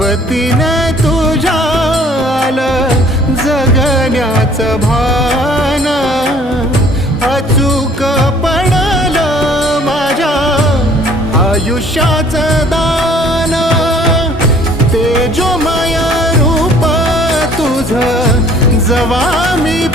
सोबतीने तुझ्या आलं जगण्याचं भान, अचूक पडलं माझ्या आयुष्याचं दान, तेजोमय रूप तुझं जवा मी